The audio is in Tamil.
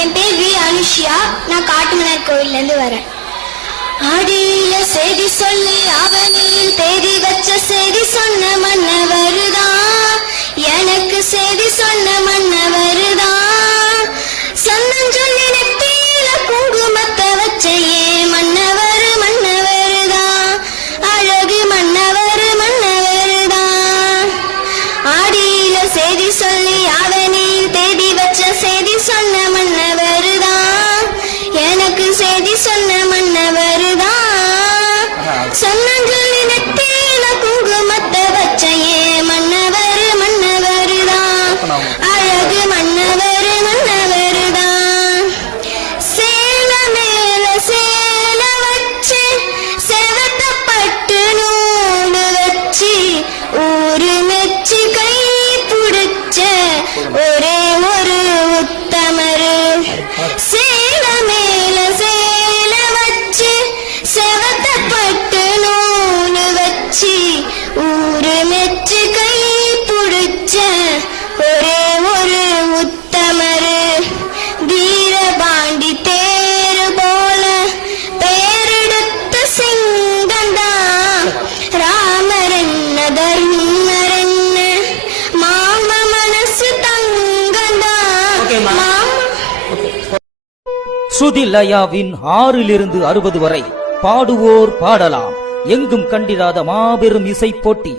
என் பேர் வி அனுஷியா. நான் காட்டுமன்னார் கோயில்ல இருந்து வரேன். அடியில செய்தி சொல்லி அவனில் தேதி வச்ச செய்தி சொன்ன மன்னவருதான், எனக்கு செய்தி சொன்ன மன்னவருதான். சொந்தம் சொல்லி நெத்தியில குங்குமத்தை வச்ச ஏ மன்னவர் மன்னவருதான், அழகு மன்னவர் மன்னவருதான். அடியில செய்தி சொல்லி அவனில் தேதி வச்ச செய்தி சொன்ன மன்னவருதான், எனக்கு செய்தி சொன்ன மன்னவருதான். சொன்னஞ்சொல்லி நெத்தியில குங்குமத்தை வச்ச ஏ மன்னவர் மன்னவருதான், அழகு மன்னவர் மன்னவருதான். சேல மேல சேல வச்சு செவத்தப்பட்டு நூடு வச்சு ஊரு மெச்சி கை புடிச்ச ஒரே ஒரு உத்தமரு. சேல மேல சேல வச்சு செவத்தப்பட்டு நூலு வச்சு ஊரு மெச்சு கை புடிச்ச ஒரே ஒரு உத்தமரு. வீரபாண்டி தேரு போல பேரெடுத்த சிங்கந்தா, ராமரென்ன தர்மரென்ன மாம மனசு தங்கந்தா. ஸ்ருதி லயாவின் 6 to 60 வரை பாடுவோர் பாடலாம். எங்கும் கண்டிராத மாபெரும் இசை போட்டி.